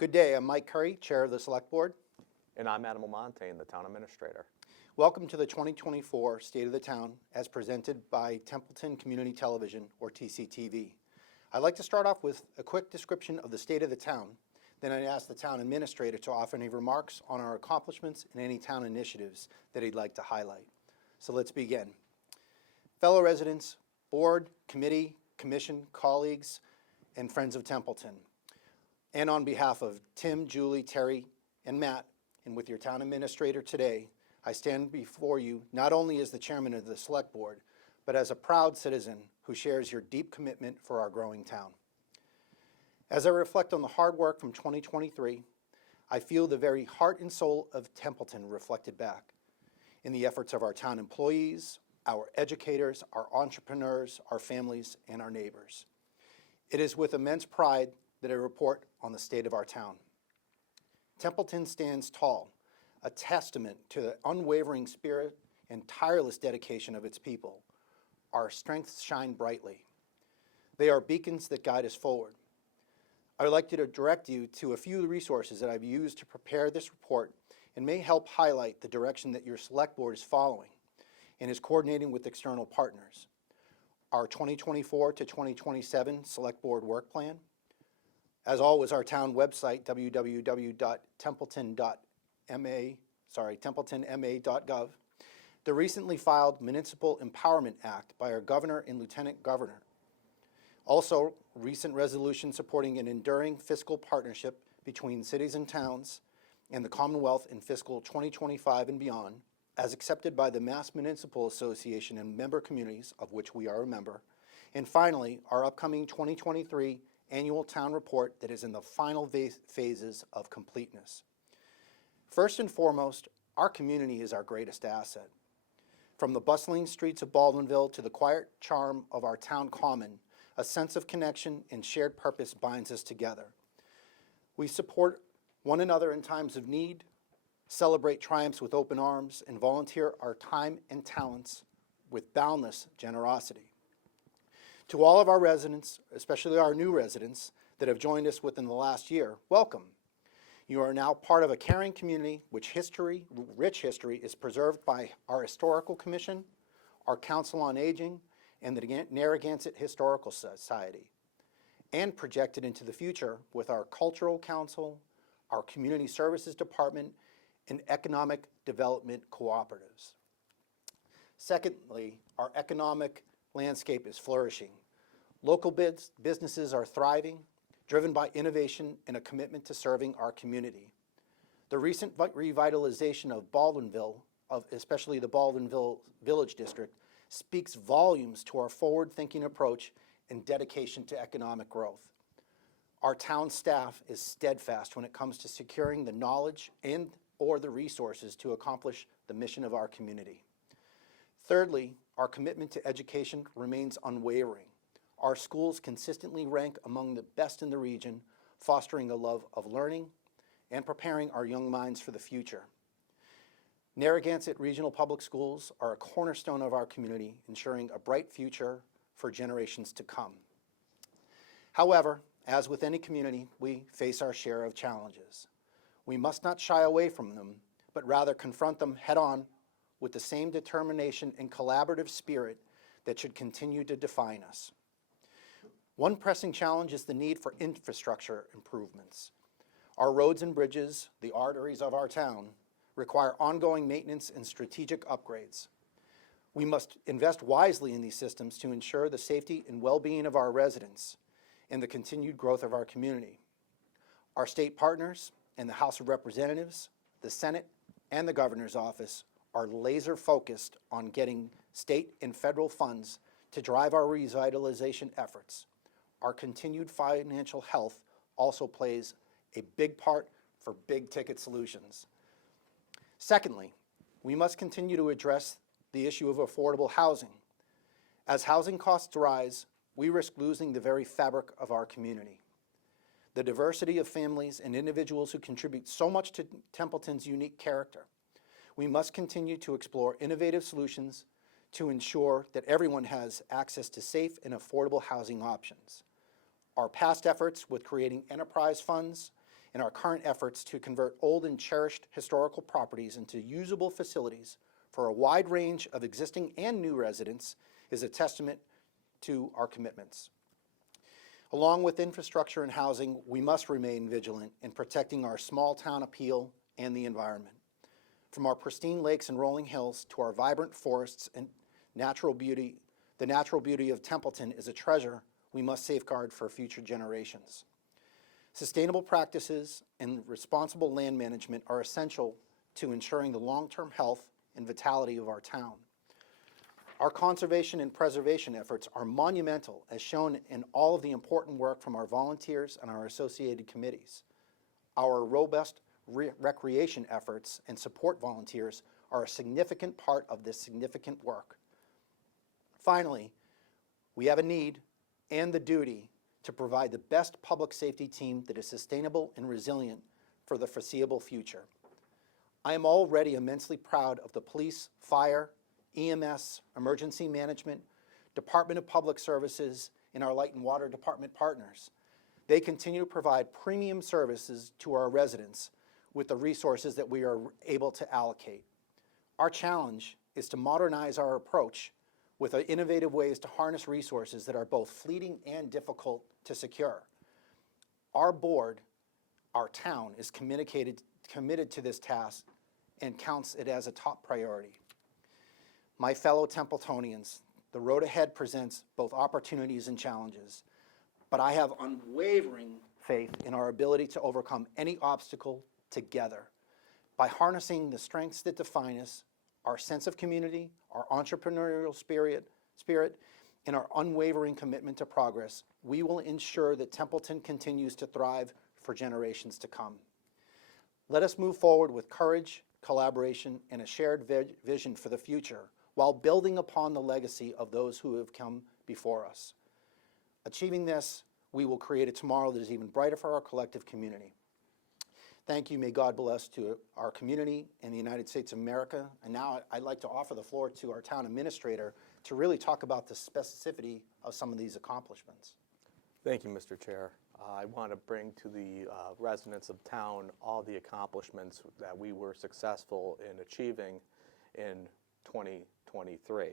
Good day, I'm Mike Currie, Chair of the Select Board. And I'm Adam Lamontagne, the Town Administrator. Welcome to the 2024 State of the Town as presented by Templeton Community Television, or TCTV. I'd like to start off with a quick description of the state of the town. Then I'd ask the Town Administrator to offer any remarks on our accomplishments and any town initiatives that he'd like to highlight. So let's begin. Fellow residents, board, committee, commission, colleagues, and friends of Templeton. And on behalf of Tim, Julie, Terry, and Matt, and with your Town Administrator today, I stand before you not only as the Chairman of the Select Board, but as a proud citizen who shares your deep commitment for our growing town. As I reflect on the hard work from 2023, I feel the very heart and soul of Templeton reflected back in the efforts of our town employees, our educators, our entrepreneurs, our families, and our neighbors. It is with immense pride that I report on the state of our town. Templeton stands tall, a testament to the unwavering spirit and tireless dedication of its people. Our strengths shine brightly. They are beacons that guide us forward. I would like to direct you to a few resources that I've used to prepare this report and may help highlight the direction that your Select Board is following and is coordinating with external partners. Our 2024 to 2027 Select Board Work Plan. As always, our town website, templetonma.gov, the recently filed Municipal Empowerment Act by our Governor and Lieutenant Governor. Also, recent resolution supporting an enduring fiscal partnership between cities and towns and the Commonwealth in fiscal 2025 and beyond, as accepted by the Mass Municipal Association and member communities, of which we are a member. And finally, our upcoming 2023 annual town report that is in the final phases of completeness. First and foremost, our community is our greatest asset. From the bustling streets of Baldwinville to the quiet charm of our town common, a sense of connection and shared purpose binds us together. We support one another in times of need, celebrate triumphs with open arms, and volunteer our time and talents with boundless generosity. To all of our residents, especially our new residents that have joined us within the last year, welcome. You are now part of a caring community which rich history is preserved by our Historical Commission, our Council on Aging, and the Narragansett Historical Society, and projected into the future with our Cultural Council, our Community Services Department, and Economic Development Cooperatives. Secondly, our economic landscape is flourishing. Local businesses are thriving, driven by innovation and a commitment to serving our community. The recent revitalization of Baldwinville, especially the Baldwinville Village District, speaks volumes to our forward-thinking approach and dedication to economic growth. Our town staff is steadfast when it comes to securing the knowledge and/or the resources to accomplish the mission of our community. Thirdly, our commitment to education remains unwavering. Our schools consistently rank among the best in the region, fostering a love of learning and preparing our young minds for the future. Narragansett Regional Public Schools are a cornerstone of our community, ensuring a bright future for generations to come. However, as with any community, we face our share of challenges. We must not shy away from them, but rather confront them head-on with the same determination and collaborative spirit that should continue to define us. One pressing challenge is the need for infrastructure improvements. Our roads and bridges, the arteries of our town, require ongoing maintenance and strategic upgrades. We must invest wisely in these systems to ensure the safety and well-being of our residents and the continued growth of our community. Our state partners and the House of Representatives, the Senate, and the Governor's Office are laser focused on getting state and federal funds to drive our revitalization efforts. Our continued financial health also plays a big part for big ticket solutions. Secondly, we must continue to address the issue of affordable housing. As housing costs rise, we risk losing the very fabric of our community. The diversity of families and individuals who contribute so much to Templeton's unique character. We must continue to explore innovative solutions to ensure that everyone has access to safe and affordable housing options. Our past efforts with creating enterprise funds in our current efforts to convert old and cherished historical properties into usable facilities for a wide range of existing and new residents is a testament to our commitments. Along with infrastructure and housing, we must remain vigilant in protecting our small town appeal and the environment. From our pristine lakes and rolling hills to our vibrant forests and natural beauty, the natural beauty of Templeton is a treasure we must safeguard for future generations. Sustainable practices and responsible land management are essential to ensuring the long-term health and vitality of our town. Our conservation and preservation efforts are monumental, as shown in all of the important work from our volunteers and our associated committees. Our robust recreation efforts and support volunteers are a significant part of this significant work. Finally, we have a need and the duty to provide the best public safety team that is sustainable and resilient for the foreseeable future. I am already immensely proud of the police, fire, EMS, emergency management, Department of Public Services, and our Light and Water Department partners. They continue to provide premium services to our residents with the resources that we are able to allocate. Our challenge is to modernize our approach with innovative ways to harness resources that are both fleeting and difficult to secure. Our board, our town, is committed to this task and counts it as a top priority. My fellow Templetonians, the road ahead presents both opportunities and challenges, but I have unwavering faith in our ability to overcome any obstacle together. By harnessing the strengths that define us, our sense of community, our entrepreneurial spirit, and our unwavering commitment to progress, we will ensure that Templeton continues to thrive for generations to come. Let us move forward with courage, collaboration, and a shared vision for the future, while building upon the legacy of those who have come before us. Achieving this, we will create a tomorrow that is even brighter for our collective community. Thank you. May God bless to our community and the United States of America. And now I'd like to offer the floor to our town administrator to really talk about the specificity of some of these accomplishments. Thank you, Mr. Chair. I want to bring to the residents of town all the accomplishments that we were successful in achieving in 2023.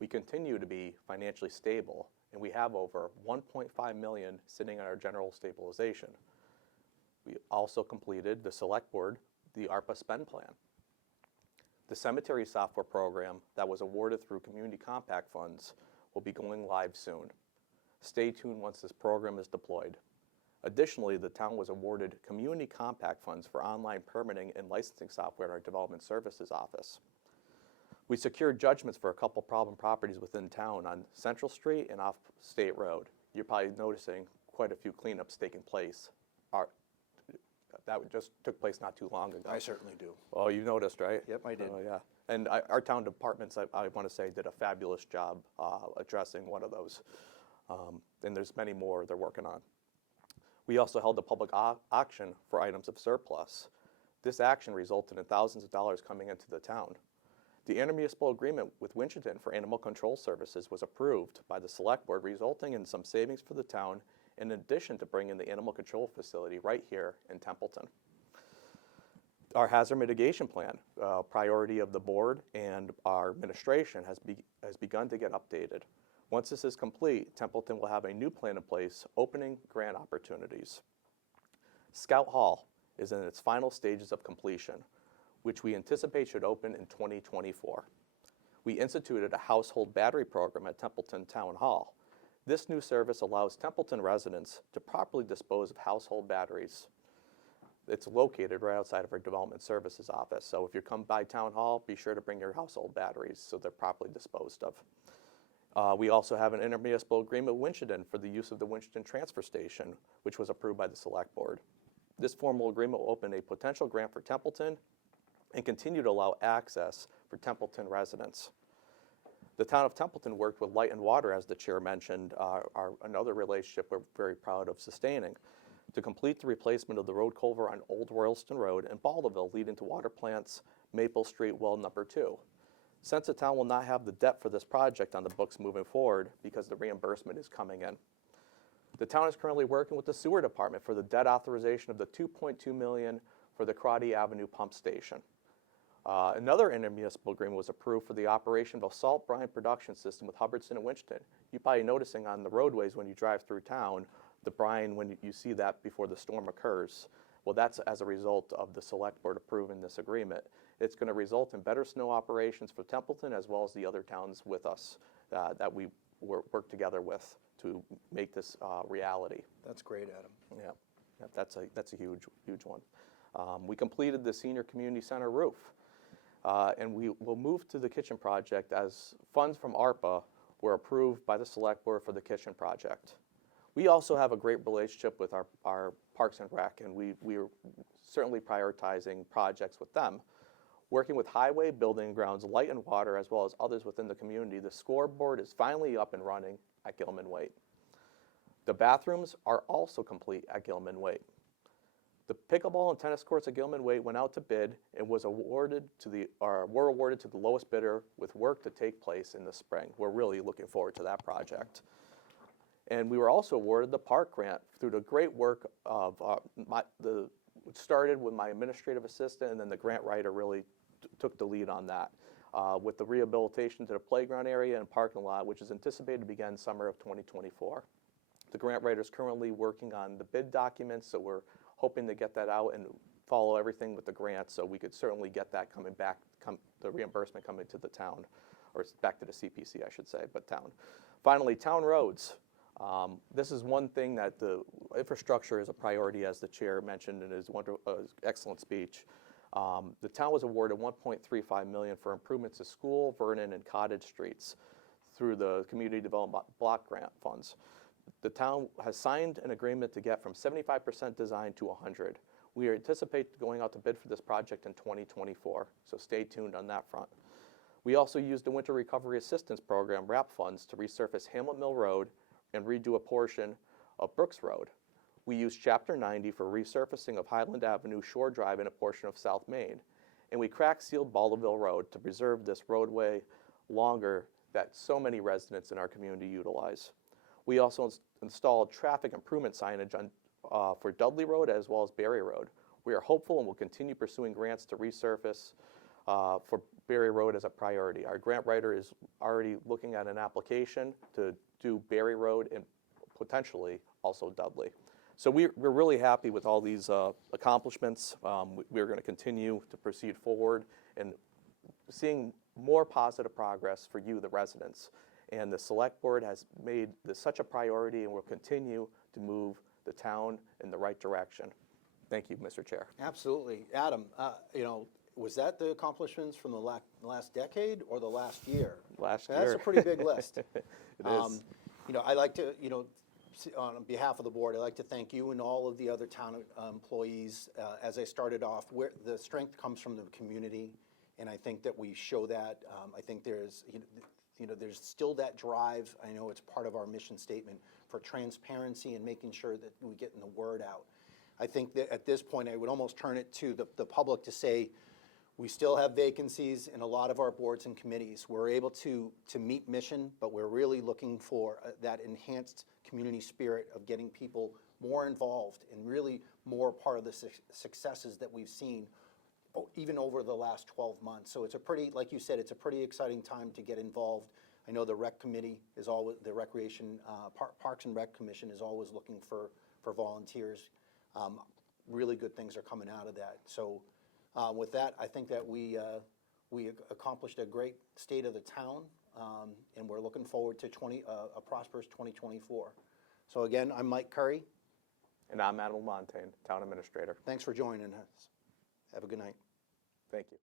We continue to be financially stable, and we have over $1.5 million sitting on our general stabilization. We also completed the Select Board, the ARPA spend plan. The cemetery software program that was awarded through Community Compact funds will be going live soon. Stay tuned once this program is deployed. Additionally, the town was awarded Community Compact funds for online permitting and licensing software in our Development Services Office. We secured judgments for a couple problem properties within town on Central Street and off State Road. You're probably noticing quite a few cleanups taking place. That just took place not too long ago. I certainly do. Oh, you noticed, right? Yep, I did. Yeah. And our town departments, I want to say, did a fabulous job addressing one of those. And there's many more they're working on. We also held a public auction for items of surplus. This action resulted in thousands of dollars coming into the town. The intermunicipal agreement with Winchendon for animal control services was approved by the Select Board, resulting in some savings for the town, in addition to bringing the animal control facility right here in Templeton. Our hazard mitigation plan, priority of the board and our administration, has begun to get updated. Once this is complete, Templeton will have a new plan in place, opening grant opportunities. Scout Hall is in its final stages of completion, which we anticipate should open in 2024. We instituted a household battery program at Templeton Town Hall. This new service allows Templeton residents to properly dispose of household batteries. It's located right outside of our Development Services Office. So if you come by Town Hall, be sure to bring your household batteries so they're properly disposed of. We also have an intermunicipal agreement with Winchendon for the use of the Winchendon Transfer Station, which was approved by the Select Board. This formal agreement will open a potential grant for Templeton and continue to allow access for Templeton residents. The town of Templeton worked with Light and Water, as the chair mentioned, another relationship we're very proud of sustaining, to complete the replacement of the road culvert on Old Royalston Road and Baldwinville leading to water plants Maple Street well number 2. Since the town will not have the debt for this project on the books moving forward because the reimbursement is coming in. The town is currently working with the sewer department for the debt authorization of the $2.2 million for the Currie Avenue pump station. Another intermunicipal agreement was approved for the operation of a salt brine production system with Hubbardston and Winchton. You're probably noticing on the roadways when you drive through town, the brine, when you see that before the storm occurs. Well, that's as a result of the select board approving this agreement. It's going to result in better snow operations for Templeton as well as the other towns with us that we work together with to make this reality. That's great, Adam. Yeah, that's a huge one. We completed the senior community center roof, and we will move to the kitchen project as funds from ARPA were approved by the select board for the kitchen project. We also have a great relationship with our Parks and Rec, and we are certainly prioritizing projects with them. Working with Highway, Building and Grounds, Light and Water, as well as others within the community, the scoreboard is finally up and running at Gilman Waite. The bathrooms are also complete at Gilman Waite. The pickleball and tennis courts at Gilman Waite went out to bid and were awarded to the lowest bidder with work to take place in the spring. We're really looking forward to that project. And we were also awarded the park grant through the great work of it started with my administrative assistant, and then the grant writer really took the lead on that with the rehabilitation to the playground area and parking lot, which is anticipated to begin summer of 2024. The grant writer is currently working on the bid documents, so we're hoping to get that out and follow everything with the grant, so we could certainly get that coming back, the reimbursement coming to the town, or back to the CPC, I should say, but town. Finally, town roads. This is one thing that the infrastructure is a priority, as the chair mentioned in his excellent speech. The town was awarded $1.35 million for improvements to School, Vernon, and Cottage Streets through the Community Development Block Grant funds. The town has signed an agreement to get from 75% design to 100%. We anticipate going out to bid for this project in 2024, so stay tuned on that front. We also used the Winter Recovery Assistance Program RAP funds to resurface Hamlet Mill Road and redo a portion of Brooks Road. We used Chapter 90 for resurfacing of Highland Avenue, Shore Drive, and a portion of South Main. And we crack sealed Baldwinville Road to preserve this roadway longer that so many residents in our community utilize. We also installed traffic improvement signage for Dudley Road as well as Berry Road. We are hopeful and will continue pursuing grants to resurface for Berry Road as a priority. Our grant writer is already looking at an application to do Berry Road and potentially also Dudley. So we're really happy with all these accomplishments. We're going to continue to proceed forward and seeing more positive progress for you, the residents. And the select board has made this such a priority and will continue to move the town in the right direction. Thank you, Mr. Chair. Absolutely. Adam, was that the accomplishments from the last decade or the last year? Last year. That's a pretty big list. It is. I like to, on behalf of the board, I'd like to thank you and all of the other town employees. As I started off, where the strength comes from the community, and I think that we show that. I think there's still that drive. I know it's part of our mission statement for transparency and making sure that we get the word out. I think that at this point, I would almost turn it to the public to say, we still have vacancies in a lot of our boards and committees. We're able to meet mission, but we're really looking for that enhanced community spirit of getting people more involved and really more part of the successes that we've seen even over the last 12 months. So it's a pretty, like you said, it's a pretty exciting time to get involved. I know the rec committee is always, the recreation, Parks and Rec Commission is always looking for volunteers. Really good things are coming out of that. So with that, I think that we accomplished a great state of the town, and we're looking forward to a prosperous 2024. So again, I'm Mike Currie. And I'm Adam Lamontagne, Town Administrator. Thanks for joining us. Have a good night. Thank you.